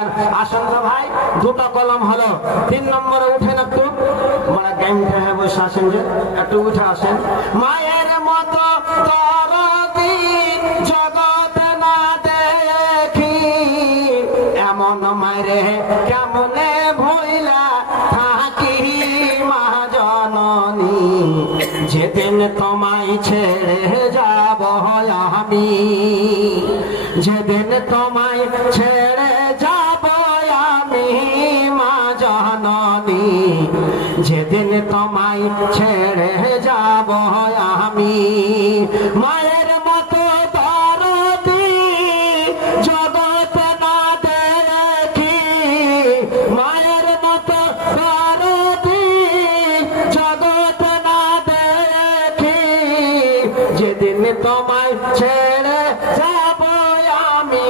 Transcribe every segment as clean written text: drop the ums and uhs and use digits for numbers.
আসেন তো ভাই, দুটো কলম হলো, 3 নম্বরে উঠেন একটু, বড় গাইমটা হ্যাঁ বসে আসেন, যে একটু উঠে আসেন। মায়ের মতো দরদি জগৎ না দেখি, এমন মায়েরে কেমনে ভইলা থাকি মা জননী, যেদিন তোমায় ছেড়ে যাব আমি, যেদিন তোমায় ছেড়ে যাব আমি মা জননী, যেদিন তোমায় ছেড়ে যাব আমি। মায়ের মতো দরদি জগৎ না দেখি, মায়ের মতো দরদি জগৎ না দেখি, যেদিন তোমায় ছেড়ে যাব আমি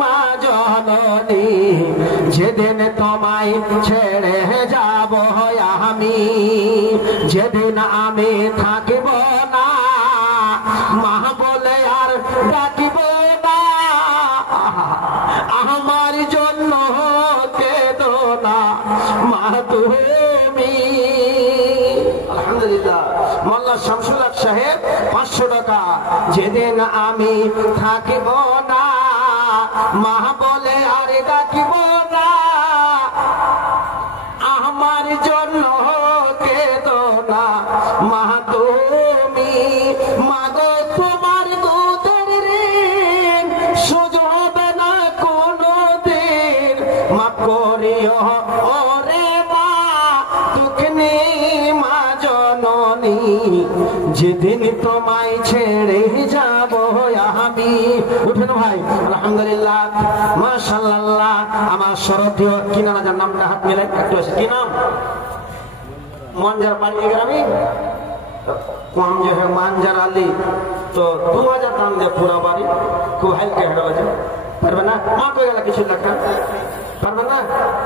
মা জননী, যেদিন তোমায় ছেড়ে যাব আমি, যেদিন আমি থাকিব না মা বলে আর ডাকিব না, আমার জন্য কেঁদো না মা তুমি। আলহামদুলিল্লাহ। মোল্লা শামসুল হক সাহেব 500 টাকা। যেদিন আমি থাকিব না মা বলে আর ডাকিব না, আমার জন্য কেঁদো না মা তুমি। মাগো তোমার দুধের ঋণ শোধ হবে না কোনদিন, মাফ করিও ওরে মা দুঃখিনী মা জননী, যেদিন তোমায় ছেড়ে যাব আমি। উঠেন ভাই, আলহামদুলিল্লাহ, মাশাআল্লাহ। আমার শরতীয় কি নাম, যার নামটা হাত মেলে একটু আছে, কি নাম? মঞ্জার পাড়ি গ্রামে কম যে মানজার আলী, তো 2000 দাম দিয়ে পুরা বাড়ি, খুব হালকা হেঁটে আছে, পারবে না? মা কয়ে গেল কিছু লেখা পারবে না,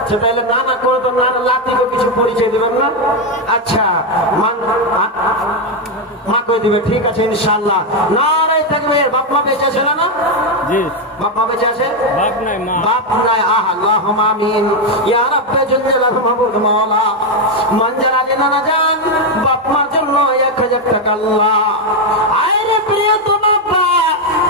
সেটা হলে না না করে তো না লাতিকে কিছু পরিচয় দেবেন না। আচ্ছা, মা কয়ে দিবে, ঠিক আছে ইনশাআল্লাহ। না রে থাকবে, বাপ মা বেঁচে ছিল না? জি, বাপ মা বেঁচে আছে? বাপ নাই, মা বাপ নাই। আল্লাহুম্মা আমিন ইয়া রাব্বে জুল্লাল মাহবুব মাওলা। মঞ্জার আলী নানা জান, বাপ মার জন্য 1000 টাকা আল্লাহ। আরে প্রিয় তো বাবা,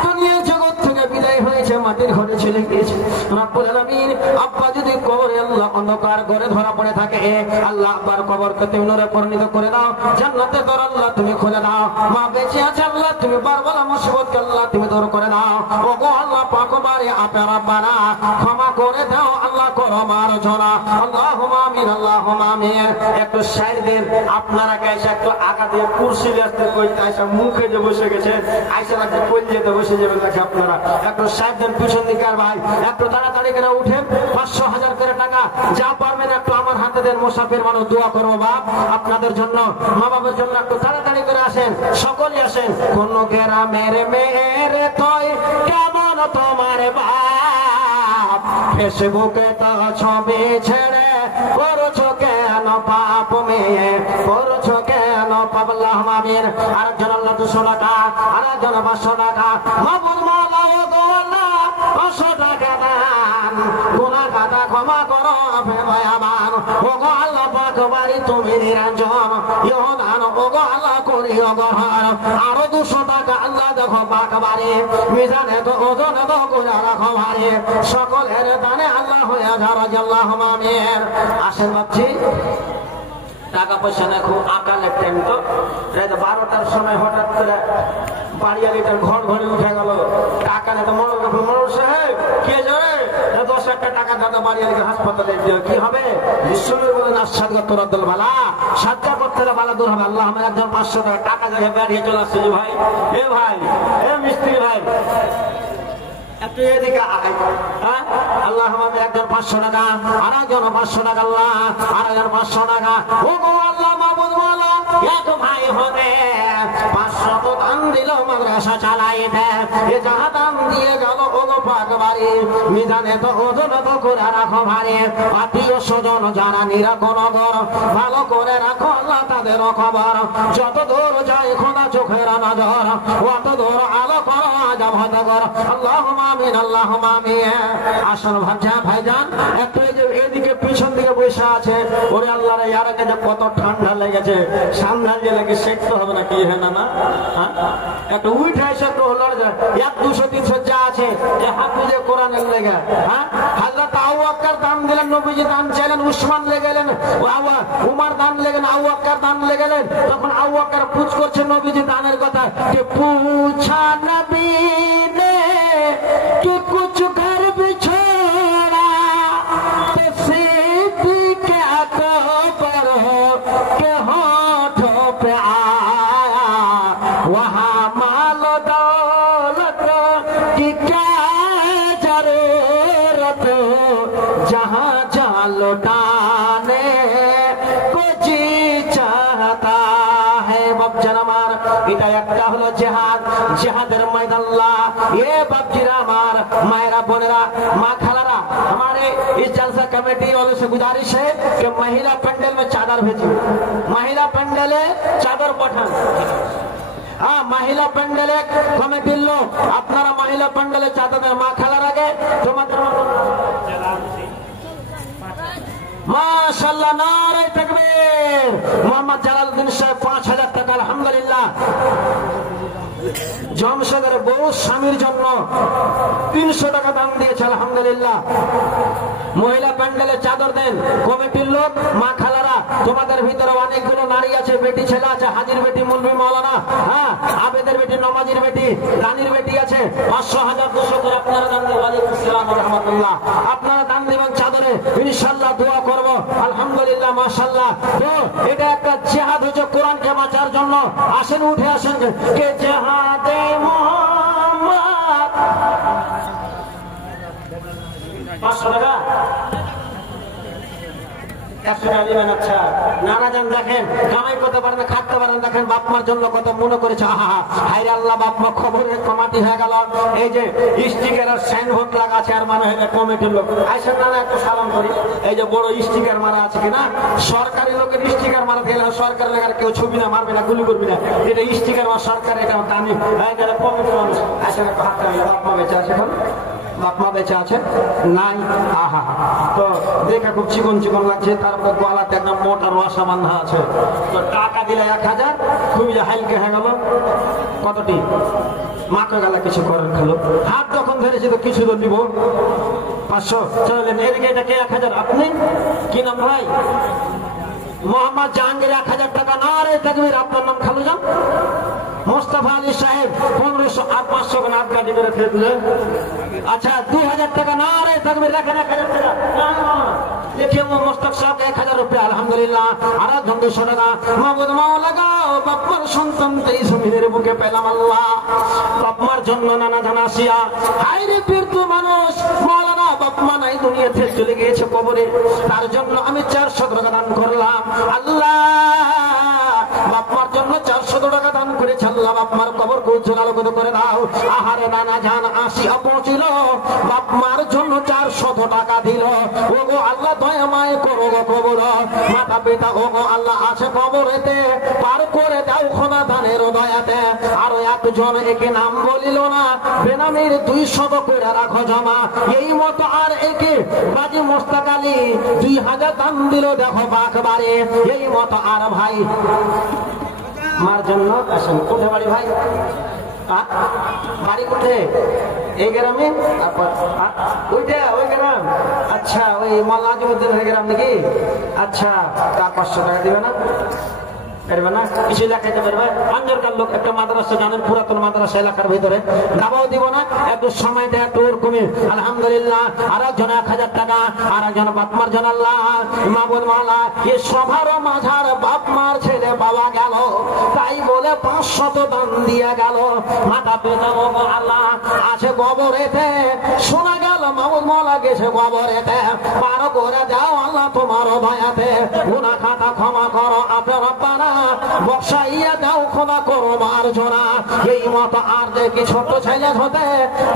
দুনিয়া জগৎ থেকে বিদায় হয়েছে, মাটির ঘরে চলে গিয়েছে। রব্বুল আলামিন, আব্বা যদি কবরে আল্লাহ অন্ধকার ঘরে ধরা পড়ে থাকে, আল্লাহ আব্বার কবরকে তুমি নূরে পরিণত করে দাও, জান্নাতে দর আল্লাহ তুমি খুলে দাও। মা বেঁচে আছে আল্লাহ, তুমি বারবালা মুসিবতকে আল্লাহ তুমি দূর করে দাও। ওগো আল্লাহ পাক বারে আপে রব্বানা, ক্ষমা করে দাও আল্লাহ, করো মারজনা। আল্লাহুম্মা আমিন, আল্লাহুম্মা আমিন। একটু সাইড দিন, আপনারা গাইছে একটু আগা দিয়ে কুরসি আসতে কইতে আইসা মুখে যে বসে গেছে, আইসা লাগছে কোন যেতে বসে যাবেন দেখে আপনারা একটু সাইড দেন, পিছন দিকে। আর ভাই একটু তাড়াতাড়ি করে উঠেন, 500 1000 করে টাকা যা পারবেন একটু আমার হাতে দেন, মুসাফির মানুষ দোয়া করবো বাপ আপনাদের জন্য, মা বাবার জন্য। একটু তাড়াতাড়ি করে আসেন, সকলে আসেন। কোন গ্রামের মেয়ের তয় কেমন তোমার বাপ, ফেসবুকে তো ছবি ছেড়ে করছো কেন পাপ, মেয়ে করছো কেন পাপ। আল্লাহুম্মা আমিন। আরেকজন আল্লাহ 200 টাকা, আরেকজন 500 টাকা। মাহবুব মাওলা ও গো আল্লাহ 500 টাকা দান, গুনাহ খাতা ক্ষমা করো আপনি দয়াবান। ও গো আল্লাহ পাক বাড়ি তুমি নিরঞ্জন, ইহদান ও গো আল্লাহ করিও গহর। আরো 200 টাকা আল্লাহ দেখো পাক বাড়ি, মিজানে তো ওজনে তো করে রাখো ভারী, সকলের দানে আল্লাহ হয়ে যা রাদিয়াল্লাহু আমিন। আসেন বাচ্চি, টাকা পয়সা না খুব আকালের টাইম, তো 12টার সময় হঠাৎ করে বাড়িয়ালিটার ঘর ঘরে উঠে গেল, টাকা নেই। তো মনোর সাহেব কে যাবে, 10 টাকা দাদা বাড়িয়ালিকে হাসপাতালে কি হবে? বিশ্বনবী বলেন আশহাদু রাদ্দুল বালা, সাজ্জা করতে বালা দূর হবে। আল্লাহ আমার একজন 500 টাকা জায়গায় বেরিয়ে চলে আসছে। যে ভাই, এ ভাই, এ মিস্ত্রি ভাই, একটু এদিকে আয়। হ্যাঁ, আল্লাহ আমাদের একজন 500 টাকা, আর একজন 500 টাকা, আল্লাহ আর একজন 500 টাকা। ও গো আল্লাহ মাহবুব মাওলা এক ভাই হতে 500 দান দিল মাদ্রাসা চালাইতে। এ যাহা দান দিয়ে গেল ওগো পাক বাড়ি, মিজানে তো ওজন তো করে রাখো ভারী। আত্মীয় স্বজন যারা নিরাকনগর, ভালো করে রাখো আল্লাহ তাদের খবর। যত দূর যায় খোদা চোখের নজর, অত দূর আলো করো আজাব হতগর। আল্লাহুম্মা আমিন, আল্লাহুম্মা আমিন। আসল ভাইজান একটু এই যে এদিকে পিছন দিকে বসে আছে, ওরে আল্লাহ রে ইয়ার কাছে কত ঠান্ডা লেগেছে, সামনে যে লেগে শেখতে হবে না কি হ্যাঁ না? একটু উঠে এসে একটু হলো 100, 200, 300 যা আছে হাফিজে কোরআনের লেগে। হ্যাঁ, হযরত আবু বকর দান দিলেন, নবীজি দান চাইলেন, উসমান লেগেলেন, উমর দান লেগেলেন, আবু বকর দান লেগেলেন। তখন আবু বকর পুছ করছে নবীজি দানের কথা, যে পুছা নবী নে कि कुछ घर बिछोड़ा क्या तो पर के होठों पे आया, वहाँ माल दौलत की क्या जरूरत, जहाँ जहाँ लौटाने को जी चाहता है। बाबजान আমার এটা একটা হলো জিহাদ, জিহাদের ময়দান। ये बाबजीरा हमार मायरा बोनेरा माँ खालारा, हमारे इस जलसा कमेटी वालों से गुजारिश है कि महिला पंडल में चादर भेजिए। महिला पंडल चादर पठान। हाँ, महिला पंडल कमेटी लोग अपनारा महिला पंडल चादर माँ खालारा गए तो माशाल्लाह, नारे तकबीर। मोहम्मद जलालुद्दीन साहब 5000 টাকা আলহামদুলিল্লাহ। জমশেদের বউ স্বামীর জন্য 300 টাকা দান দিয়েছে আলহামদুলিল্লাহ। মহিলা প্যান্ডেলে চাদর দেন কমিটির লোক। মা খালারা, তোমাদের ভিতরে অনেকগুলো নারী আছে, বেটি ছেলে আছে, হাজির বেটি, মুলবি মাওলানা, হ্যাঁ, আবেদের বেটি, নমাজির বেটি, রানীর বেটি আছে। 500, 1000, 200 করে আপনারা দান দেবেন। ওয়ালাইকুম আসসালাম ওয়া রাহমাতুল্লাহ। আপনারা দান দেবেন চাদরে, ইনশাআল্লাহ দোয়া করব। আলহামদুলিল্লাহ, মাশাআল্লাহ। তো এটা একটা জিহাদ হচ্ছে কোরআনকে বাঁচার জন্য। আসেন, উঠে আসেন কে জিহাদে মুহাম্মদ। 500 টাকা 100 টাকা দিবেন। আচ্ছা, নানা যান দেখেন কামাই করতে পারেন না, খাটতে পারেন, দেখেন বাপ মার জন্য কত মনে করেছে। আহা, হায়রে আল্লাহ, বাপ মা খবরের কমাটি হয়ে গেল। এই যে স্টিকার আর সাইনবোর্ড লাগা আছে, আর মানে হলে কমিটির লোক আইসেন না, একটু সালাম করি। এই যে বড় স্টিকার মারা আছে কিনা, সরকারি লোকের স্টিকার মারা গেলে সরকার লেগার কেউ ছবি না মারবে না, গুলি করবি না। এটা স্টিকার বা সরকার, এটা দামি কমিটির মানুষ আসেন, একটু হাত টানি। বাপ মা বেঁচে আছে এখন? বাপ মা বেঁচে আছে নাই? আহা, তো দেখে খুব চিকন চিকন লাগছে, তারপরে গলাতে একটা মোটা রসা বান্ধা আছে। তো টাকা দিলে 1000, খুবই হালকা হয়ে গেল। কতটি মাকে গেলে কিছু করেন খেলো, হাত যখন ধরেছে তো কিছু তো দিব। 500 চলেন। এদিকে এটাকে 1000। আপনি কি নাম ভাই? মোহাম্মদ জাহাঙ্গীর 1000 টাকা। নারে তাকবীর। আপনার নাম খালু যান? মোস্তফা আলী সাহেব 1500 আর 500 করে আটকাটি করে ফেলে দিলেন। আচ্ছা, 2000 টাকা। নারে তাকবীর। রাখেন 1000 টাকা। देखिए वो मुस्तक साहब 1000 रुपया আলহামদুলিল্লাহ। আর 200 টাকা। মাহমুদ মাওলা গাও বাপ্পার সন্তান 23 মিনিটের বুকে পেলাম আল্লাহ। বাপ্পার জন্য নানা জানাসিয়া, হায়রে পীর তো মানুষ মাওলানা বাপ্পা নাই, দুনিয়াতে চলে গিয়েছে কবরে, তার জন্য আমি 400 টাকা দান করলাম আল্লাহ। বাপ্পার জন্য 400 টাকা দান করেছে আল্লাহ। বাপ্পার কবর উজ্জ্বল আলোকিত করে দাও। আহারে নানা জান আসিয়া পৌঁছিল, বাপ্পার জন্য 400 টাকা দিল। ওগো আল্লাহ দয়া মায় করো গো কবর। মাতা পিতা ওগো আল্লাহ আছে কবরেতে, পার করে দাও খোদা দানের দয়াতে। আর একজন একে নাম বলিল না, বেনামির 200 করে রাখো জমা। এই মতো আর একে বাজি মোস্তাক আলী 2000 দান দিল, দেখো বাকবারে। এই মতো আর ভাই মার জন্য আসেন। কোথায় বাড়ি ভাই? বাড়ি কোথায়? এই গ্রামে? ওইটা ওই গ্রাম? আচ্ছা, ওই মল্লাজুদ্দিন গ্রাম নাকি? আচ্ছা, তা 500 টাকা দিবে না? পারবে না? কিছু দেখাইতে পারবে? আঞ্জরকার লোক একটা মাদ্রাসা জানেন, পুরাতন মাদ্রাসা এলাকার ভিতরে, দাবাও দিব না, একটু সময় দেয় একটু ওরকমই। আলহামদুলিল্লাহ। আর একজন 1000 টাকা, আর একজন বাপমার জন আল্লাহ মাহবুব মাওলা। এ সভারও মাঝার বাপ মার ছেলে বাবা গেল, তাই বলে 500 দান দিয়ে গেল। মাতা পিতা আল্লাহ আছে কবরেতে, শোনা গেল মাহবুব মাওলা গেছে কবরেতে। পার করে দাও আল্লাহ তোমার দয়াতে, গুনাহ খাতা ক্ষমা করো আপনি রব্বানা। বসাইয়া দাও খোদা করো মার্জনা। এই মতো আর দেখি ছোট ছেলে হতে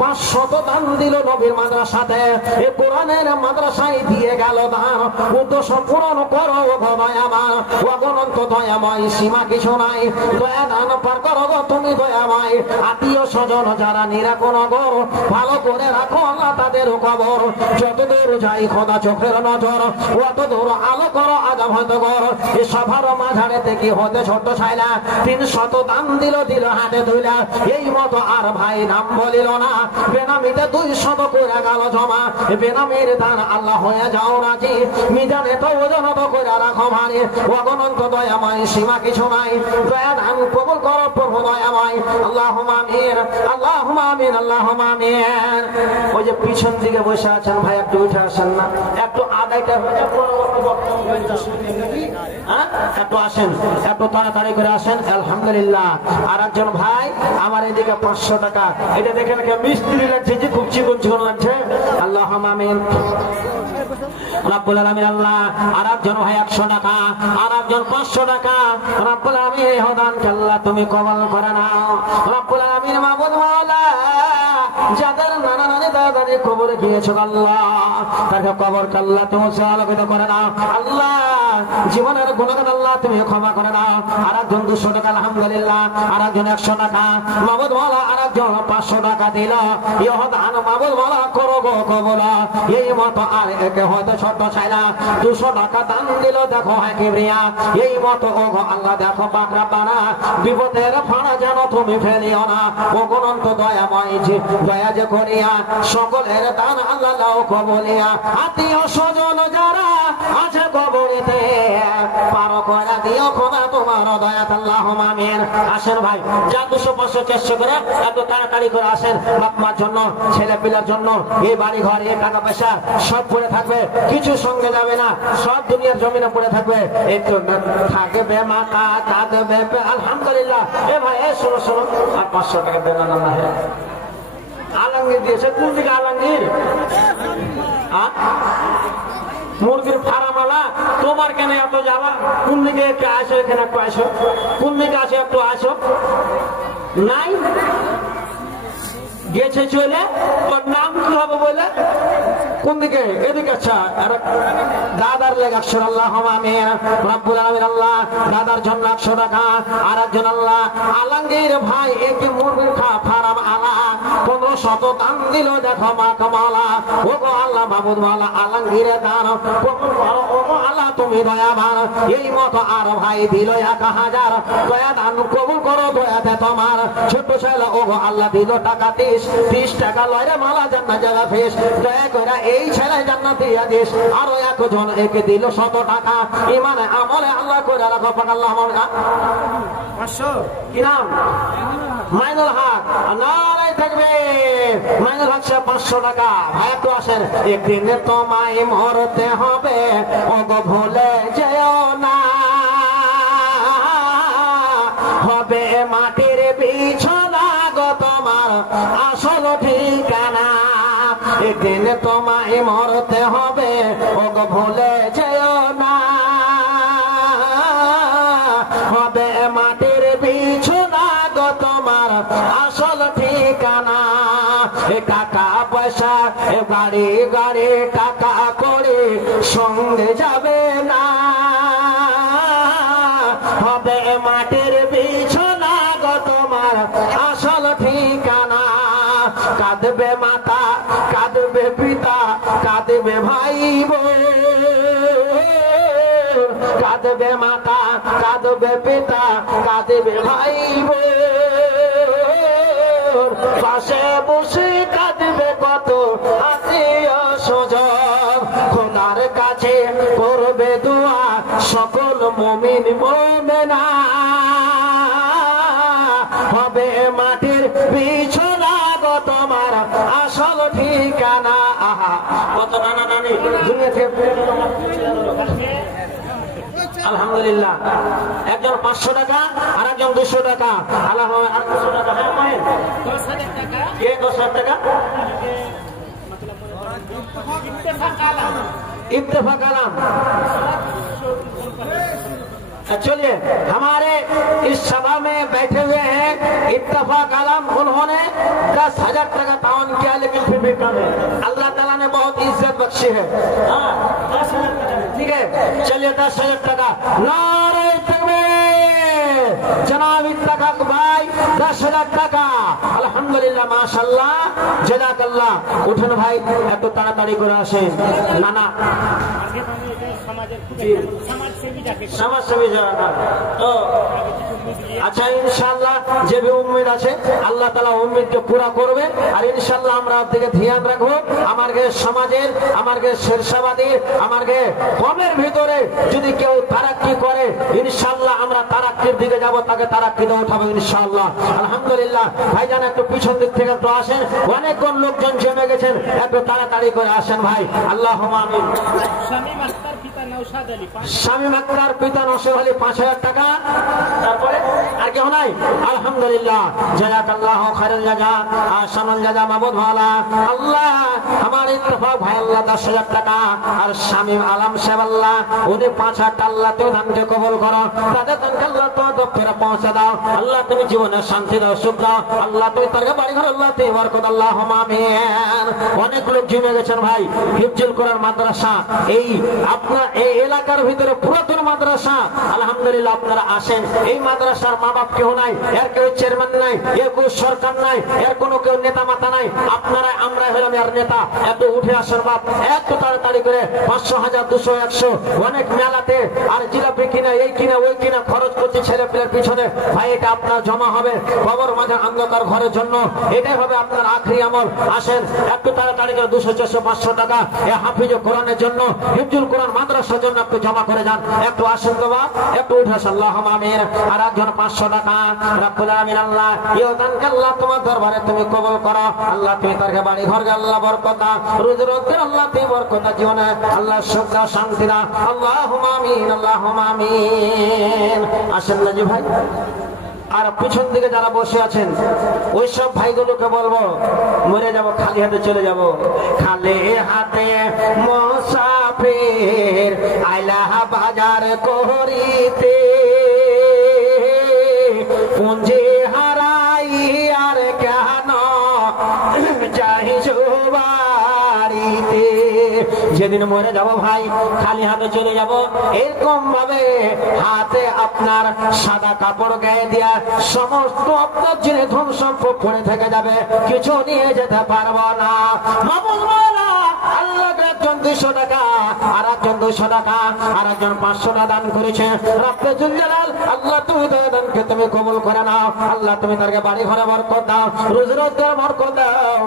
500 দান দিল নবীর মাদ্রাসাতে, এ কোরআনের মাদ্রাসায় দিয়ে গেল দান। উদ্দেশ্য পূরণ করো দয়াময়, অগণন্ত দয়াময়, সীমা কিছু নাই। দয়া দান পার করো গো তুমি দয়াময়। আত্মীয় স্বজন যারা নিরাকনগর, ভালো করে রাখো আল্লাহ তাদের কবর। যতদূর যাই খোদা চোখের নজর, অতদূর আলো করো আগাম হয়তো গর। এ সভার মাঝারে থেকে হতে ছোট ছাইলা 300 দান দিল হাতে ধুইলা। এই মতো আর ভাই নাম বলিল না, বেনামিতে 200 করে গেল জমা। বেনামির দান আল্লাহ হয়ে যাও রাজি, মিজানে তো ওজন তো করে রাখো ভারী। অগণন্ত দয়াময়, সীমা কিছু নাই। দয়া দান কবুল করো প্রভু দয়াময়। আল্লাহুম্মা আমিন, আল্লাহুম্মা আমিন, আল্লাহুম্মা আমিন। ওই যে পিছন দিকে বসে আছেন ভাই, একটু উঠে আসেন না, একটু আদায়টা একটু আসেন, একটু তাড়াতাড়ি করে আসেন। আলহামদুলিল্লাহ। আর একজন ভাই আমার এদিকে 500 টাকা, এটা দেখে নাকি মিস্ত্রি লাগছে, যে খুব চিকন চিকন লাগছে। আল্লাহুম্মা আমিন রব্বুল আলামিন। আল্লাহ আর একজন ভাই 100 টাকা, আর একজন 500 টাকা। রব্বুল আলামিন হদানকে আল্লাহ তুমি কবুল করে নাও। রব্বুল আলামিন মাবুদ মাওলা, যাদের নানা নানি দাদাদের কবরে গিয়েছো আল্লাহ, তাকে কবরকে আল্লাহ তুমি আলোকিত করে নাও। আল্লাহ জীবনের গুণগান আল্লাহ তুমি ক্ষমা করে নাও। আর একজন 200 টাকা আলহামদুলিল্লাহ, আর একজন 100 টাকা। মাবুদ মাওলা আর একজন 500 টাকা দিল। ইহদান মাবুদ মাওলা করো গো কবুল। এই মতো আর একে হয়তো ছোট ছাইলা 200 টাকা দান দিল, দেখো হয় কিবরিয়া। এই মতো ও গো আল্লাহ দেখো বাকরা পানা, বিপদের ফানা যেন তুমি ফেলিও না। ও অনন্ত দয়াময়, দয়া যে করিয়া সকলের দান আল্লাহ লাও কবলিয়া। আত্মীয় স্বজন যারা আছে কবরেতে, পারো করে দিও খোদা তোমার দয়াত। আল্লাহুম্মা আমিন। আসেন ভাই, যা 200 500 চেষ্টা করে এত তাড়াতাড়ি করে আসেন। বাপ মার জন্য, ছেলে পিলার জন্য, এই বাড়ি ঘর, এই টাকা পয়সা সব পড়ে থাকবে, কিছু সঙ্গে যাবে না, সব দুনিয়ার জমিনে পড়ে থাকবে। এই তো থাকবে মাথা কাঁদবে। আলহামদুলিল্লাহ। এ ভাই এ শোনো শোনো, আর 500 টাকা দেন না। আলমগীর দিয়েছে, কোন দিকে আলমগীর? মুরগির ফার্মওয়ালা, তোমার কেন এত জ্বালা? কোন দিকে একটু আসো, এখানে একটু আসো, কোন দিকে আসো, একটু আসো। নাই গেছে চলে, তোর নাম কি হবে বলে? কোন দিকে? এদিকে। আচ্ছা, দাদার লেগে 100। আল্লাহুম্মা আমিন রব্বুল আলামিন। আল্লাহ দাদার জন্য 100 টাকা। আর একজন আল্লাহ আলমগীর ভাই, একটি মুরগির ফার্ম আলা 1500 দান দিল, দেখো মা কামালা। ও গো আল্লাহ মাবুদ মাওলা, আলমগীরের দান ও গো আল্লাহ তুমি দয়াবান। এই মতো আর ভাই দিল 1000। দয়া দান কবুল করো দয়াতে তোমার। ছোট ছেলে ও গো আল্লাহ দিল টাকা 30 টাকা লয়রে মালা জান্নাত জায়গা ফেস। দয়া করে এই ছেলে জান্নাত দিয়া দিস। আরো একজন একে দিল 100 টাকা। ইমানে আমলে আল্লাহ করে রাখো পাক। আল্লাহুম্মা 500 কি নাম? মাইনুল হক। নারে তাকবীর। মাইনুল হক সাহেব 500 টাকা। ভাই একটু আসেন। একদিন তোমায় মরতে হবে, ও গো ভুলে যেও না। হবে মাটির বিছানা গো তোমার আসল ঠিকানা। একদিন তোমায় মরতে হবে, ও গো ভুলে যেও না। হবে মাটির বিছানা গো তোমার আসল ঠিকানা। টাকা পয়সা, গাড়ি গাড়ি, টাকা করে সঙ্গে যাবে না। হবে মাটির বিছানা গো তোমার আসল ঠিকানা। কাঁদবে মাতা, কাঁদবে পিতা, কাঁদবে ভাই বোন। কাঁদবে মাতা, কাঁদবে পিতা, কাঁদবে ভাই বোন। পাশে বসে কাঁদবে কত আত্মীয় স্বজন। খোদার কাছে করবে দোয়া সকল মুমিন মুমিনা। হবে মাটির বিছানা গো তোমার আসল ঠিকানা। আহা, কত নানা নানি দুনিয়া থেকে। আলহামদুলিল্লাহ। একজন 500 টাকা, আর একজন 200 টাকা। আল্লাহ আর 200 টাকা। হ্যাঁ 10,000 টাকা। কে 10,000 টাকা? ইত্তেফাক আলম। चलिए हमारे इस सभा में बैठे हुए हैं इत्तफाक आलम उन्होंने 10,000 टका ताउन किया लेकिन फिर भी कम है। अल्लाह ताला ने बहुत इज्जत बख्शी है। ठीक है चलिए 10,000 टका नारे तकबीर जनाब इत्तफाक भाई 10,000 টাকা আলহামদুলিল্লাহ মাশাআল্লাহ জাযাকাল্লাহ উঠুন ভাই এত তাড়াতাড়ি করে আসেন না না সমাজসেবী যারা তো আচ্ছা ইনশাআল্লাহ যে भी उम्मीद আছে আল্লাহ তাআলা উম্মীদকে পুরা করবে আর ইনশাআল্লাহ আমরা আপনাদের ধ্যান রাখবো আমাদের সমাজের আমাদের শেরশাবাদী আমাদের কমের ভিতরে যদি কেউ তারাক্কি করে ইনশাআল্লাহ আমরা তারাক্কির দিকে যাব তাকে তারাক্কিতে উঠাবো ইনশাআল্লাহ আলহামদুলিল্লাহ ভাইজান একটু পিছন দিক থেকে একটু আসেন অনেকজন লোকজন জমে গেছেন একটু তাড়াতাড়ি করে আসেন ভাই আল্লাহুম্মা আমিন শামীম আক্তার পিতা নওশাদ আলী 5,000 টাকা তারপরে আর কেউ নাই আলহামদুলিল্লাহ জাযাকাল্লাহু খায়রাল জাযা আহসানুল জাযা মাবুদ ভালা আল্লাহ আমার ইত্তেফাক ভাই আল্লাহ 10,000 টাকা আর শামীম আলম সাহেব আল্লাহ উনি 5,000 আল্লাহ তুমি দানকে কবুল করো তাদের দানকে আল্লাহ তো দফতরে পৌঁছে দাও আল্লাহ তুমি জীবনে শান্তি দাও সুখ দাও আল্লাহ তুমি তার বাড়ি ঘর আল্লাহ তুমি বরকত আল্লাহুম্মা আমিন অনেক লোক জমে গেছেন ভাই হিফজুল কোরআন মাদ্রাসা এই আপনার এই এলাকার ভিতরে পুরাতন মাদ্রাসা আলহামদুলিল্লাহ আপনারা আসেন এই মাদ্রাসার মা বাপ কেউ নাই এর কেউ চেয়ারম্যান নাই এর কেউ সরকার নাই এর কোনো কেউ নেতা মাতা নাই আপনারা আমরা হলাম এর নেতা এত উঠে আসেন বাপ এত তাড়াতাড়ি করে 500 1000 200 100 অনেক মেলাতে আর জিলাপি কিনা এই কিনা ওই কিনা খরচ করছে ছেলে পেলের পিছনে ভাই এটা আপনার জমা হবে কবর মাঝে অন্ধকার ঘরের জন্য এটাই হবে আপনার আখরি আমল আসেন একটু তাড়াতাড়ি করে 200 400 500 টাকা এই হাফিজ কোরআনের জন্য হিফজুল কোরআন মাদ্রাসার জন্য একটু জমা করে যান একটু আসেন তো বাপ একটু উঠে আল্লাহুম্মা আমিন আর একজন 500 টাকা রব্বুল আলামিন আল্লাহ এই দানকে আল্লাহ তোমার দরবারে তুমি কবুল করো আল্লাহ তুমি তার বাড়ি ঘরকে আল্লাহ বরকত দাও রুজি রোজগার আল্লাহ তুমি বরকত দাও জীবনে আল্লাহ সুখ দাও শান্তি দাও আল্লাহুম্মা আমিন আল্লাহুম্মা আমিন আসেন না জি ভাই আর পিছন দিকে যারা বসে আছেন ওই সব ভাইগুলোকে বলবো মরে যাব খালি হাতে চলে যাব খালি হাতে মুসাফির আইলা বাজার করিতে পুঁজি হারাই আর কেন যাই বাড়িতে যেদিন মরে যাব ভাই খালি হাতে চলে যাব এরকম ভাবে হাতে আপনার সাদা কাপড় গায়ে দিয়া সমস্ত আপনার জিনিস ধন সম্পদ পড়ে থেকে যাবে কিছু নিয়ে যেতে পারবো না আল্লাহ একজন 200 টাকা আর একজন 200 টাকা আর একজন 500 টাকা দান করেছে রব্বুল জালাল আল্লাহ তুমি দানকে তুমি কবুল করে নাও আল্লাহ তুমি তার বাড়ি ঘরে বরকত দাও রুজি রোজগার বরকত দাও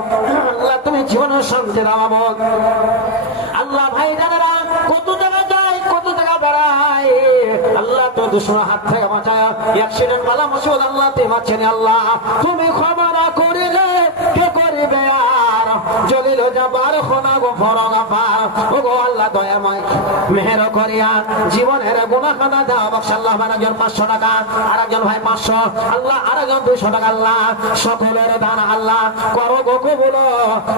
আল্লাহ তুমি জীবনে শান্তি দাও আল্লাহ ভাই জানেরা কত টাকা যায় কত টাকা দাঁড়ায় আল্লাহ তো দুশমন হাত থেকে বাঁচায় অ্যাক্সিডেন্ট বালা মুসিবত আল্লাহ তুমি বাঁচানি আল্লাহ তুমি ক্ষমা না করিলে কে করিবে আর জলিল জাবার খোনা গো ফরগাফার ওগো আল্লাহ দয়াময় মেহের করিয়া জীবনের গুনাহ খাতা দাও বকশাল্লাহ আরেকজন 500 টাকা আরেকজন ভাই 500 আল্লাহ আরেকজন 200 টাকা আল্লাহ সকলের দান আল্লাহ করো গো কবুল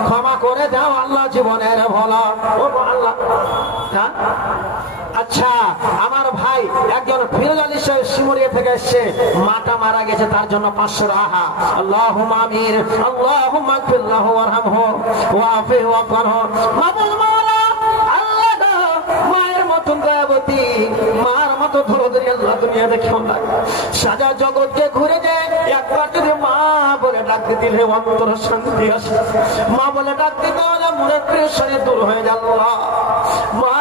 ক্ষমা করে দাও আল্লাহ জীবনের ভালো ওগো আল্লাহ হ্যাঁ আচ্ছা আমার ভাই একজন ফিরোজ আলী সাহেব সিমুরিয়া থেকে এসেছে মাটা মারা গেছে তার জন্য 500 টাকা আল্লাহুম্মা আমিন আল্লাহুম্মা গফিরলাহু ওয়ারহামহু ওয়াফিহু ওয়াফরহু মাবুদ মাওলা আল্লাহ মায়ের মতন দয়াবতী মার মতো ধরোধরি আল্লাহ দুনিয়া দেখো না সারা জগৎকে ঘুরে যায় একবার যদি মা বলে ডাক দিলে অন্তর শান্তি আসে মা বলে ডাক দিতে হলে মনের প্রেশারে দূর হয়ে যায় আল্লাহ মা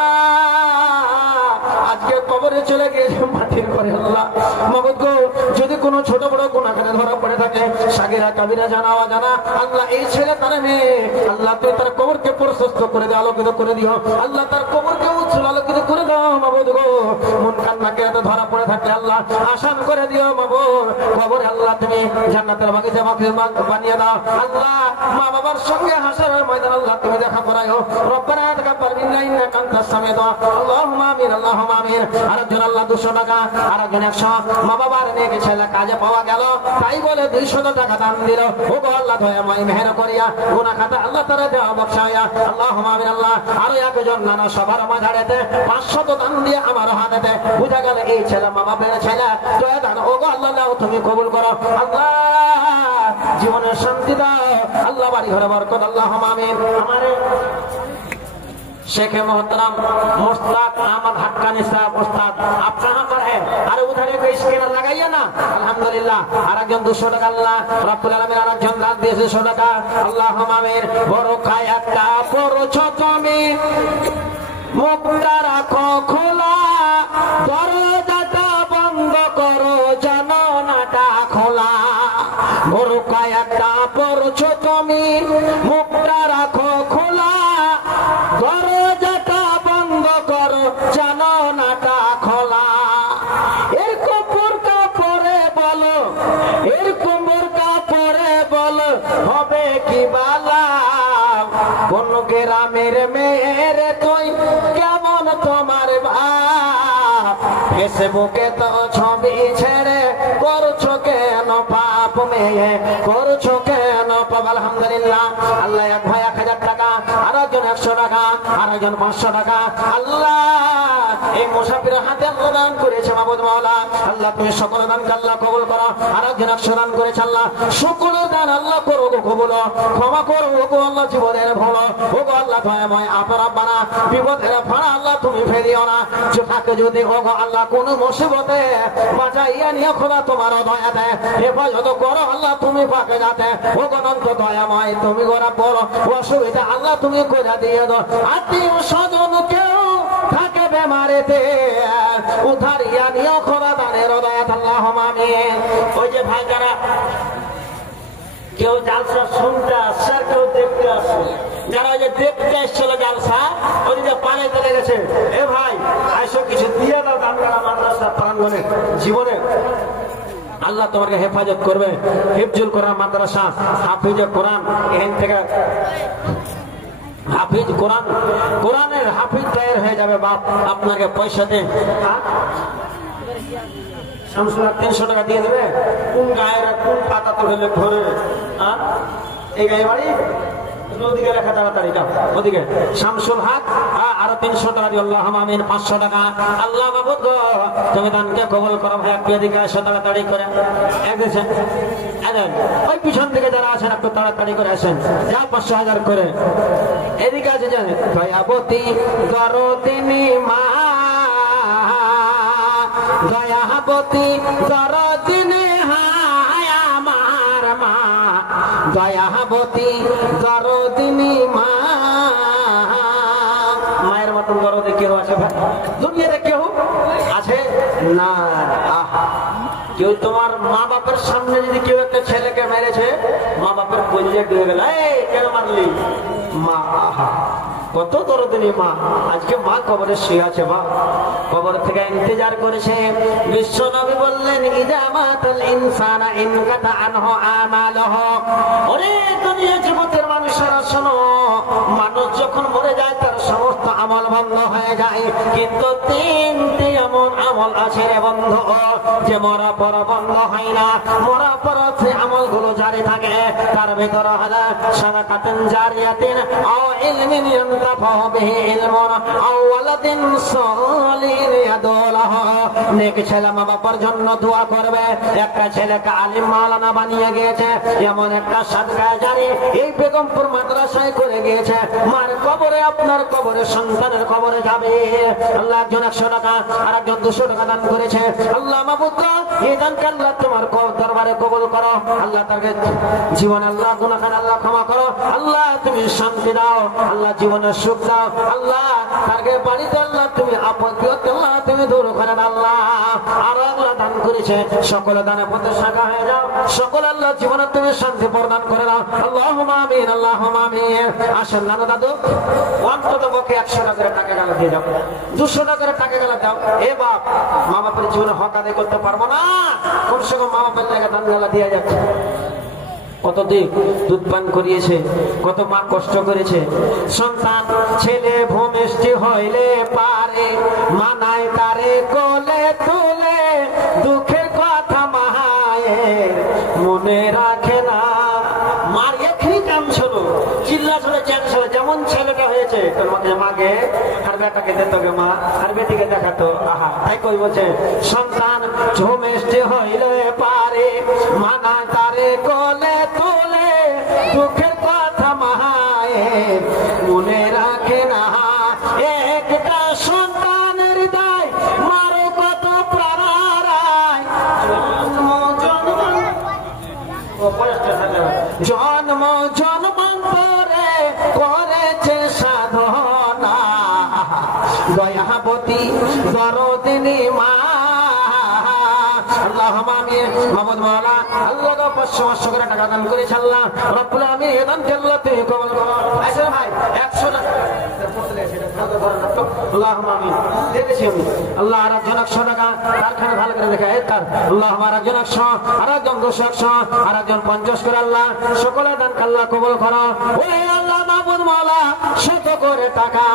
আজকে কবরে চলে গিয়েছে মাটির করে আল্লাহ মাবুদ গো যদি কোনো ছোট বড় গুনাহগারে ধরা পড়ে থাকে সাগীরা কাবীরা জানা অজানা আল্লাহ এই ছেলে তার মেয়ে আল্লাহ তুই তার কবরকে প্রশস্ত করে দাও আলোকিত করে দিও আল্লাহ তার কবরকে উজ্জ্বল আলোকিত করে দাও মাবুদ গো মন কান নাকে ধরা পড়ে থাকে আল্লাহ আসান করে দিও মাবুদ কবরে আল্লাহ তুমি জান্নাতের বাগিচা বানিয়ে দাও আল্লাহ মা বাবার সঙ্গে হাসরের ময়দান আল্লাহ তুমি দেখা করায়ো রব্বানা তাকাব্বাল মিন্না ইন্নাকা আনতাস সামিদ আল্লাহুম্মা আমিন আল্লাহুম্মা আমিন। আরেকজন আল্লাহ 200 টাকা, আরেকজন 100। মা বাবার নেক ছেলে কাজে পাওয়া গেল, তাই বলে 200 টাকা দান দিল। ও গো আল্লাহ দয়াময় মেহের করিয়া গুনাহ খাতা আল্লাহ তাআলা দেওয়া বখশায়া আল্লাহুম্মা আমিন আল্লাহ। আরো একজন নানা সবার মাঝারেতে 500 দান দিয়ে আমার হাতেতে বুঝা গেল এই ছেলে মা বাবার ছেলে দয়া দান। ও গো আল্লাহ তুমি কবুল করো আল্লাহ, জীবনের শান্তি দাও আল্লাহ, বাড়ি ঘরে বরকত আল্লাহুম্মা আমিন। আমারে शेख मोहतरम मुस्ताक अहमद हक्कानी साहब उस्ताद, आप कहाँ पर हैं? अरे उधर एक स्कैनर लगाइए ना। अल्हम्दुलिल्लाह। आरेकजन 200 টাকা আল্লাহ রব্বুল আলামিন আরেকজন দান দিয়েছে 100 টাকা আল্লাহুম্মা আমিন। বড় কায়াটা পড়ছো তুমি, মুখটা রাখো খোলা, দরজাটা বন্ধ করো, জানালাটা খোলা। বড় কায়াটা পড়ছো তুমি, মুখটা রাখো খোলা, দরজাটা বন্ধ করো, জানালাটা খোলা। এরকম বোরকা পরে বলো, এরকম বোরকা পরে বলো, হবে কি বালা? কোন গ্রামের মেয়ের তুই, কেমন তোমার বাপ? ফেসবুকে তো ছবি ছেড়ে করছো কেন পাপ? মেয়ে করছো কেন পাপ? আলহামদুলিল্লাহ। আল্লাহ এক ভাই 1000 টাকা, আরেকজন 100 টাকা, আরেকজন 500 টাকা। আল্লাহ এই মুসাফিরের হাতে আল্লাহ দান করেছে মাবুদ মাওলা, আল্লাহ তুমি সকল দানকে আল্লাহ কবুল করো। আরেকজন 100 দান করেছে, আল্লাহ সকল দান আল্লাহ করো গো কবুল, ক্ষমা করো গো আল্লাহ, জীবনের ভালো ও গো আল্লাহ দয়াময় আপনার আব্বানা বিপদের ফাড়া আল্লাহ তুমি ফেলিও না। থাকে যদি ও গো আল্লাহ কোন মুসিবতে বাঁচাইয়া নিয়ে খোদা তোমার দয়া দেয়, হেফাজত করো আল্লাহ তুমি পাকে যাতে ও গো অনন্ত দয়াময় তুমি গোরা বলো অসুবিধা আল্লাহ তুমি করে দিয়ে দাও। আত্মীয় স্বজন কেউ থাকে বেমারেতে, উধারিয়া নিয়ে খোদা দানের দয়াত আল্লাহুম্মা আমিন। ওই যে ভাই যারা কেউ জালসা শুনতে আসছে আর কেউ দেখতে আসছে, যারা ওই যে দেখতে এসছিল জালসা ওইদিকে পানে চলে গেছে, এ ভাই আইসো কিছু দিয়ে দাও দানগাড়া মাদ্রাসা প্রাঙ্গণে। জীবনে আল্লাহ তোমাকে হেফাজত করবে। হিফজুল কোরআন মাদ্রাসা, হাফিজ কোরআন, এখান থেকে হাফিজ কোরআন, কোরআনের হাফিজ তৈরি হয়ে যাবে। বাপ আপনাকে পয়সা দেন, শামসুল্লাহ 300 টাকা দিয়ে দেবে। কোন গায়ের কোন পাতা তো হলে ঘরে এই গায়ে বাড়ি ওদিকে লেখা তাড়াতাড়ি ওদিকে শামসুল হক আরো 300 টাকা দিয়ে আল্লাহুম্মা আমিন। 500 টাকা আল্লাহ মাবুদ গো তুমি দানকে কবুল করো। ভাই আপনি এদিকে আসো তাড়াতাড়ি করে, একদিন ওই পিছন দিকে যারা আছেন একটু তাড়াতাড়ি করে আসেন, যা 500,000 করে এদিকে আছে জানেন। দয়াবতী দরদিনী মা, দয়াবতী দরদিনী হায় আমার মা, দয়াবতী দরদিনী মা। মায়ের মতন দরদে কেউ আছে ভাই দুনিয়াতে? কেউ আছে না। কেউ তোমার মা বাপের সামনে যদি কেউ একটা ছেলেকে মেরেছে, মা বাপের কলিজা ডুবে গেল, এই কেন মারলি? মা কত দরদিনী মা। আজকে মা কবরে শুয়ে আছে, মা কবর থেকে ইন্তজার করেছে। বিশ্ব নবী বললেন ইযা মাতাল ইনসানা ইনকাতা আনহু আমালুহু। ওরে দুনিয়া জগতের মানুষেরা শোনো, মানুষ যখন মরে যায় তার সমস্ত আমল বন্ধ হয়ে যায়, কিন্তু 3টি এমন আমল আছে রে বন্ধু, যে মরা পর বন্ধ হয় না। মরা পর যে আমলগুলো জারি থাকে তার ভিতরে হলো সাদাকাতুন জারিয়াতিন আও ইলমিন ইয়ানতাফাহু বিহি ইলমুন আও ওয়ালাদিন সালিহিন ইয়াদুলাহু। নেক ছেলে মা বাবার জন্য দোয়া করবে। একটা ছেলেকে আলিম মাওলানা বানিয়ে গিয়েছে, এমন একটা সাদকা জারি এই বেগমপুর মাদ্রাসায় করে গিয়েছে। মার কবরে, আপনার কবরে, সন্তানের কবরে যাবে। আল্লাহ একজন 100 টাকা, আর একজন 200 টাকা দান করেছে। আল্লাহ মাবুদ এই দানকে আল্লাহ তোমার দরবারে কবুল করো। আল্লাহ তাকে জীবন আল্লাহ গুনাহগার আল্লাহ ক্ষমা করো। আল্লাহ তুমি শান্তি দাও, আল্লাহ জীবনের সুখ দাও। আল্লাহ তাকে বাড়িতে আল্লাহ তুমি আপদ আল্লাহ তুমি দূর করেন। আল্লাহ আরো আল্লাহ দান করেছে, সকল দানে পথে শাখা হয়ে যাও। সকল আল্লাহ জীবনে তুমি শান্তি প্রদান করে দাও। আল্লাহুম্মা আমিন, আল্লাহুম্মা আমিন। আসেন নানা দাদু, অন্তত পক্ষে 100 টাকার টাকা গেল দিয়ে যাও, 200 টাকার টাকা গেল দাও। এ বাপ, মা বাপের জীবনে হক আদায় করতে পারবো না, কমসে কম মা বাপের টাকা দান গেলা দিয়ে যাচ্ছে। কত দুধ পান করিয়েছে, কত মা কষ্ট করেছে। সন্তান ছেলে ভূমিষ্ঠি হইলে পারে মানায় তারে কোলে তুলে দুঃখের কথা মায়ের মনে রাখে না। মার একই কাম ছিল, চিল্লা ছোড়ে চ্যান ছিল, যেমন ছেলেটা হয়েছে তোমাকে মাকে আর বেটাকে দিত মা আর বেটিকে দেখাতো। আহা, তাই কই বলছে সন্তান ঝুমেষ্টি হইলে পারে মানায় তারে কোলে তুলে দুঃখের কথা মায়ের মনে রাখে না। একটা সন্তানের হৃদয় মারো কত প্রাণারায় জন্ম জন্মান্তরে করেছে সাধনা দয়াবতী দরদিনী মা। আল্লাহুম্মা আমিন। মাহমুদ মাওলা আল্লাহ 500 করে টাকা দান করেছে আল্লাহ রব্বুল আমিন। এই দান আল্লাহ তুমি কবুল করো। আচ্ছা ভাই 100 টাকা আল্লাহুম্মা আমিন দেখেছি আমি। আল্লাহ আর একজন 100 টাকা কারখানা ভালো করে দেখা তার আল্লাহুম্মা আর একজন 100 আর একজন 200 100 আর একজন 50 করে আল্লাহ সকলের দান আল্লাহ কবুল করো। ওই আল্লাহ মাহমুদ মাওলা শত করে টাকা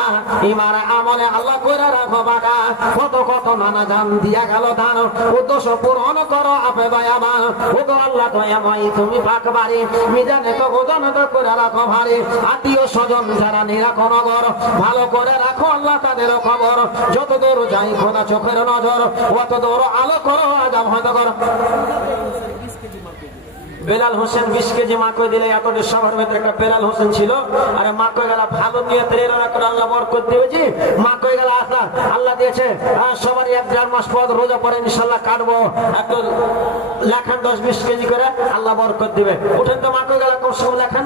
ইমান আমলে আল্লাহ করে রাখো বাকা। কত কত নানা দান দিয়া গেল দান উদ্দেশ্য পূরণ করো আপে দয়াবান। ও গো আল্লাহ দয়াময় তুমি পাক বাড়ি মিজানে তো গোদান করে রাখো ভারী। আত্মীয় স্বজন যারা নিরাখো নগর ভালো করে রাখো আল্লাহ তাদের খবর। যত দূর যাই খোদা চোখের নজর অত দূর আলো করো আজাব হয়তো কর। বেলাল হোসেন 20 কেজি মাকই দিলে এতটা সবার ভিতরে একটা বেলাল হোসেন ছিল। আর মাকই গেলা ভালো নিয়তের এরা করে আল্লাহ বরকত দিয়েছি। মাকই গেলা আসা আল্লাহ দিয়েছে সবার 1-1.5 মাস পর রোজা পরে ইনশাআল্লাহ কাটবো। একটু লেখান 10-20 কেজি করে আল্লাহ বরকত দিবে। উঠেন তো মাকই গেলা কোন সব লেখান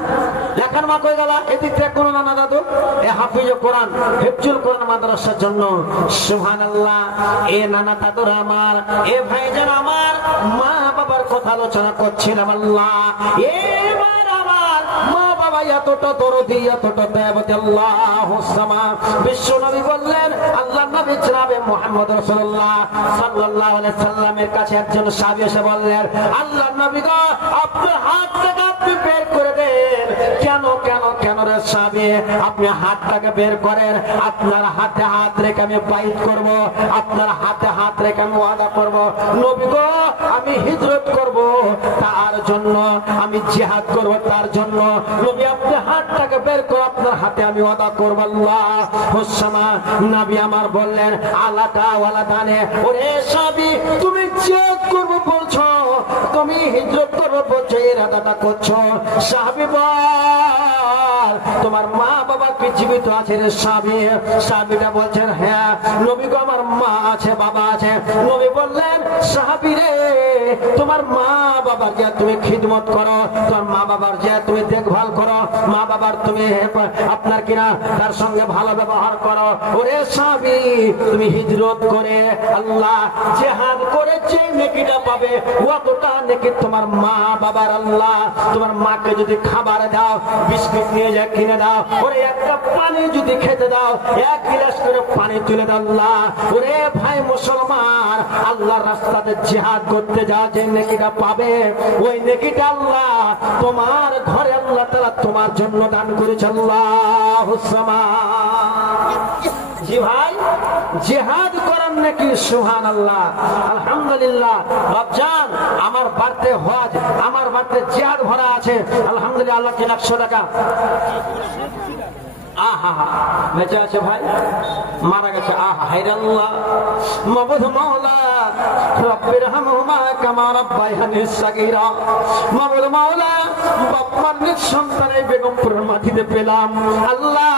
লেখান মাকই গেলা এদিক থেকে কোন নানা দাদু এ হাফিজ কোরআন হিফজুল কোরআন মাদ্রাসার জন্য সুবহানাল্লাহ। এ নানা দাদুর আমার এ ভাইজান আমার মা বাবার কথা আলোচনা করছিলাম। এবার আমার মা বাবা এতটা দরদি এতটা দয়াবতী আল্লাহুস সামাদ। বিশ্ব নবী বললেন আল্লাহ নবী জনাবে মুহাম্মদ রাসূলুল্লাহ সাল্লাল্লাহু আলাইহি সাল্লামের কাছে একজন সাহাবী এসে বললেন আল্লাহ নবী গো আপনার হাতটাকে আপনি বের করে দেন। কেন কেন কেন রে সাহাবী আপনি হাতটাকে বের করেন? আপনার হাতে হাত রেখে আমি বাইত করব, আপনার হাতে হাত রেখে আমি ওয়াদা করব। নবী গো আমি হিজরত করব তার জন্য, আমি জিহাদ করব তার জন্য। নবী আপনি হাতটাকে বের করে আপনার হাতে আমি ওয়াদা করব। আল্লাহুস সামাদ। নবী আমার বললেন আলাদা ওয়ালাদানে ওরে সাহাবী তুমি জিহাদ করব বলছো, তুমি হিজরত করব বলছো, ইরাদাটা করছো। সাহাবী বল তোমার মা বাবা কি জীবিত আছে রে সাহাবী? সাহাবীটা বলছেন হ্যাঁ। নবী গো আমার মা আছে বাবা আছে। নবী বললেন সাহাবী রে তোমার মা বাবার যে তুমি খিদমত করো, তোমার মা বাবার যে তুমি দেখভাল করো, মা বাবার তুমি আপনার কিনা তার সঙ্গে ভালো ব্যবহার করো। ওরে সাহাবী তুমি হিজরত করে আল্লাহ জিহাদ করে যে নেকিটা পাবে অতটা নেকি তোমার মা বাবার। আল্লাহ তোমার মাকে যদি খাবার দাও, বিস্কুট নিয়ে যা কিনে দাও, ওরে একটা পানি যদি খেতে দাও, 1 গ্লাস করে পানি তুলে দাও। আল্লাহ ওরে ভাই মুসলমান আল্লাহর রাস্তাতে জিহাদ করতে যা যে নেকিটা পাবে ওই নেকিটা আল্লাহ তোমার ঘরে আল্লাহ তাআলা তোমার জন্য দান করেছে। আল্লাহুস সামাদ। জি ভাই জিহাদ করার নাকি সুবহানাল্লাহ আলহামদুলিল্লাহ। রমজান আমার বাড়তে হজ আমার বাড়তে জিহাদ ভরা আছে আলহামদুলিল্লাহ। আল্লাহ 100 টাকা আহা বেঁচে আছে ভাই মারা গেছে। আহা হায়রে আল্লাহ মাবুদ মাওলা রব্বির হামহুমা কামা রাব্বায়ানি সাগীরা। মাবুদ মাওলা বাপমার নিজ সন্তানের বেগমপুরের মাটিতে পেলাম আল্লাহ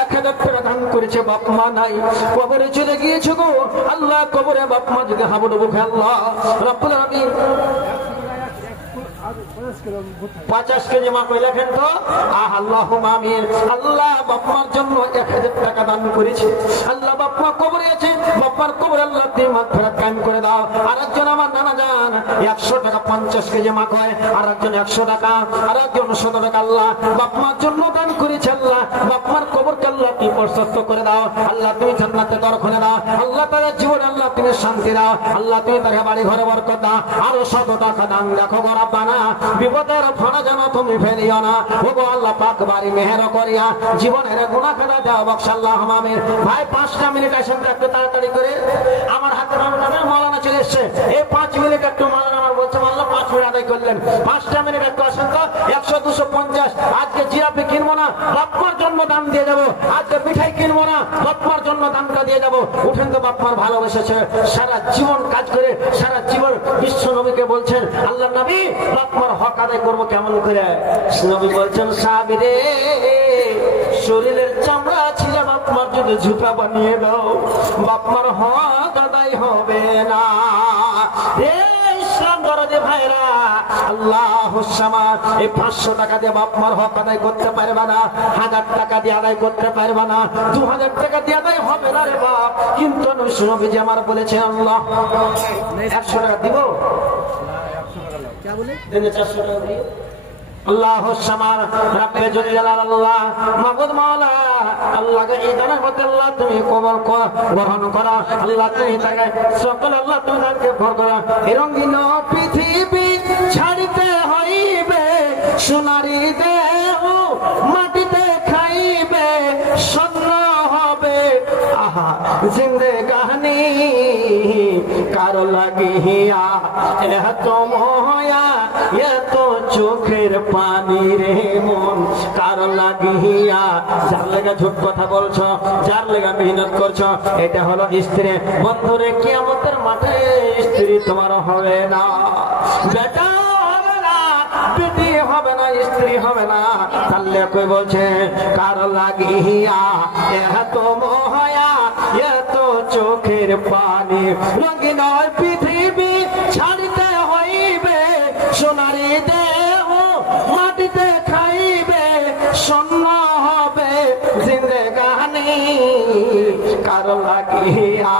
1000 টাকা দান করেছে, বাপ মা নাই কবরে চলে গিয়েছে গো আল্লাহ। কবরে বাপ মা যদি হাবুডুবু খায় আল্লাহ রব্বুল আলামিন 50 কেজি মাকই লেখেন তো আল্লাহুম্মা আমিন। আল্লাহ বাপ মার জন্য 1000 টাকা দান করেছে আল্লাহ। বাপ মা কবরে আছে, বাপ বাপমার কবর আল্লাহ তুমি মাগফিরাত কায়েম করে দাও। আর একজন আমার নানা জান 100 টাকা 50 কেজি মা কয়, আর একজন 100 টাকা, আর একজন 100 টাকা আল্লাহ বাপমার জন্য দান করেছে। আল্লাহ বাপমার কবরকে আল্লাহ তুমি প্রশস্ত করে দাও। আল্লাহ তুমি জান্নাতে দর খুলে দাও। আল্লাহ তার জীবনে আল্লাহ তুমি শান্তি দাও। আল্লাহ তুমি তার বাড়ি ঘরে বরকত দাও। আরো 100 টাকা দান দেখো গো রব্বানা, বিপদের ফানা যেন তুমি ফেলিও না। ও গো আল্লাহ পাক বাড়ি মেহের করিয়া জীবনের গুনাহ খাতা দাও বকশ আল্লাহুম্মা আমিন। ভাই 5টা মিনিট আসেন একটু তাড়াতাড়ি করে, আমার হাতে মাওলানা চলে এসেছে। এই 5 মিনিট একটু মাওলানা আমার বলছে আল্লাহ 5 মিনিট আদায় করলেন, 5টা মিনিট একটু আসেন তো। 100 200 50 আজকে জিলাপি কিনবো না, বাপমার জন্য দাম দিয়ে যাবো। আজকে মিঠাই কিনবো না, বাপমার জন্য দামটা দিয়ে যাবো। উঠেন তো, বাপমার ভালোবেসেছে, সারা জীবন কাজ করে, সারা জীবন বিশ্ব নবীকে বলছেন আল্লাহ নবী বাপমার হক আদায় করবো কেমন করে। নবী বলছেন সাহাবীরে শরীরের চামড়া ছিল বাপমার যদি জুতা বানিয়ে দাও বাপমার হক আদায় হবে না। ইসলাম দরদে ভাইরা আল্লাহুস সামাদ, এই 500 টাকা দিয়ে বাপমার হক আদায় করতে পারবে না, 1000 টাকা দিয়ে আদায় করতে পারবে না, 2000 টাকা দিয়ে আদায় হবে না রে বাপ। কিন্তু নবীজি আমার বলেছেন আল্লাহ 100 টাকা দিব, দিনে 400 টাকা দিব। আল্লাহুস সামাদ রব্বে জুল জালাল আল্লাহ মাবুদ মাওলা আল্লাহকে এই দানের মধ্যে আল্লাহ তুমি কবুল গ্রহণ করো। আল্লাহ তুমি তাকে সকল আল্লাহ তুমি তাকে ভর করো। এই রঙিন পৃথিবী ছাড়িতে হইবে, সোনারি দেহ মাটিতে খাইবে, স্বর্ণ হবে আহা জিন্দেগানি কারো লাগিয়া এত মহয়া এত চোখের পানি রে মন কার লাগিয়া। যার লেগে ঝুট কথা বলছো, যার লেগে মেহনত করছো, এটা হলো স্ত্রী। বন্ধুরে কিয়ামতের মাঠে স্ত্রী তোমার হবে না, বেটা হবে না, বেটি হবে না, স্ত্রী হবে না। তাহলে কই বলছে কার লাগিয়া এত মহয়া এত চোখের পানি। রঙিন পৃথিবী ছাড়িতে হইবে, সোনারি দেহ মাটিতে খাইবে, স্বর্ণ হবে জিন্দেগানি কার লাগিয়া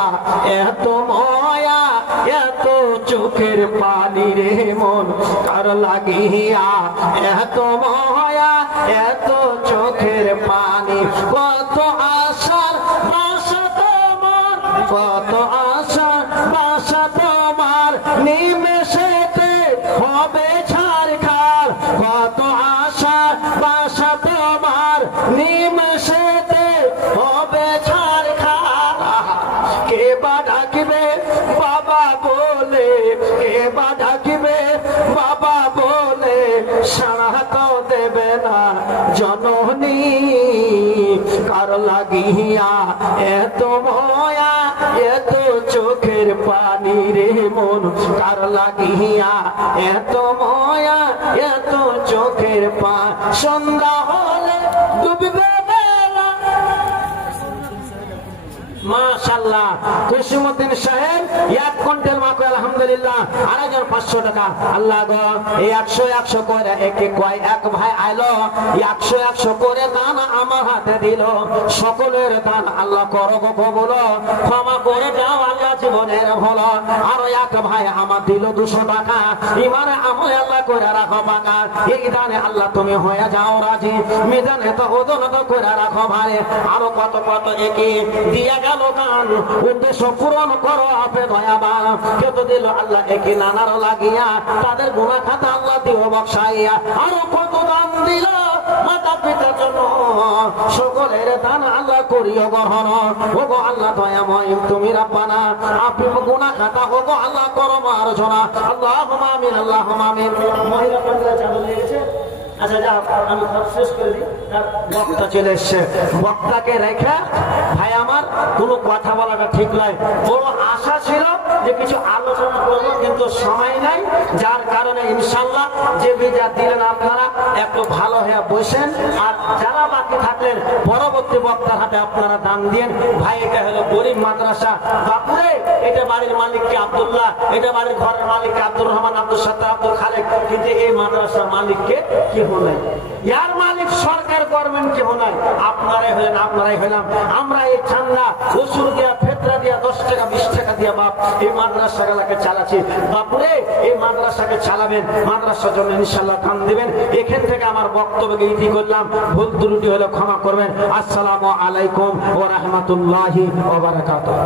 এত ময়া এত চোখের পানি রে মন কার লাগিয়া এত ময়া এত চোখের পানি। কত আশার বাসা তোমার, কত আশার বাসা তোমার, নিমেষেতে হবে ছারখার। কত আশা বাসা তোমার, নিমেষেতে হবে ছারখার। কে বা ডাকিবে বাবা বলে, কে বা ডাকিবে বাবা বলে, সাড়া তো দেবে না জননী কার লাগিয়া এত ময়া এত চোখের পানি রে মন কার লাগিয়া এত ময়া এত চোখের পানি। সন্ধ্যা হলে ডুববে বেলা। মাশাআল্লাহ কুসুমউদ্দিন সাহেব 1 কুইন্টাল মাকে আলহামদুলিল্লাহ। আরেকজন 500 টাকা। আল্লাহ গো এই 100 করে একে কয় এক ভাই আইলো 100 করে দান আমার হাতে দিল। সকলের দান আল্লাহ করো গো কবুল, ক্ষমা করে দাও আল্লাহ জীবনের ভালো। আর এক ভাই আমার দিল 200 টাকা। ইমানে আমলে আল্লাহ করে রাখো পাকা। এই দানে আল্লাহ তুমি হয়ে যাও রাজি, মিজানে তো ওজন তো করে রাখো ভাই। আরো কত কত একে দিয়া গেল গান, উদ্দেশ্য পূরণ করো আপে দয়াবান। কে তো দিল আল্লাহ একে নানার লাগিয়া, তাদের গুনাহ খাতা আল্লাহ দিও বকশাইয়া। আরো কত দান দিল মাতা পিতার জন্য, সকলের দান আল্লাহ করিও গ্রহণ। ওগো আল্লাহ দয়াময় তুমি রব্বানা, আপনি গুনাহ খাতা ওগো আল্লাহ করো মার্জনা। আল্লাহুম্মা আমিন, আল্লাহুম্মা আমিন। মহিলা পর্যায়ে চালু হয়ে গেছে। আচ্ছা যাও আমি শেষ করে দিই, বক্তা চলে এসছে। বক্তাকে রেখে ভাই আমার কোনো কথা বলাটা ঠিক নয়। বড় আশা ছিল যে কিছু আলোচনা করবো, কিন্তু সময় নাই, যার কারণে ইনশাল্লাহ যে বিজা দিলেন আপনারা একটু ভালো হয়ে বসেন। আর যারা বাকি থাকলেন পরবর্তী বক্তার হাতে আপনারা দান দিন। ভাই এটা হলো গরিব মাদ্রাসা বাপুরে, এটা বাড়ির মালিককে আব্দুল্লাহ, এটা বাড়ির ঘরের মালিককে আব্দুর রহমান, আব্দুল সত্তার, আব্দুল খালেক, কিন্তু এই মাদ্রাসার মালিককে কেহ নাই। ইয়ার মালিক সরকার গভর্নমেন্ট কেহ নাই, আপনারাই হলেন, আপনারাই হলাম। আমরা এই চান্দা ওষুধ দিয়া ফেতরা দিয়া 10 টাকা দিয়া বাপ এই মাদ্রাসাগুলোকে চালাচ্ছি। বাপুরে এই মাদ্রাসাকে চালাবেন, মাদ্রাসার জন্য ইনশাআল্লাহ দান দিবেন। এখান থেকে আমার বক্তব্যকে ইতি করলাম, ভুল ত্রুটি হলে ক্ষমা করবেন। আসসালামু আলাইকুম ওয়া রাহমাতুল্লাহি ওয়া বারাকাতুহু।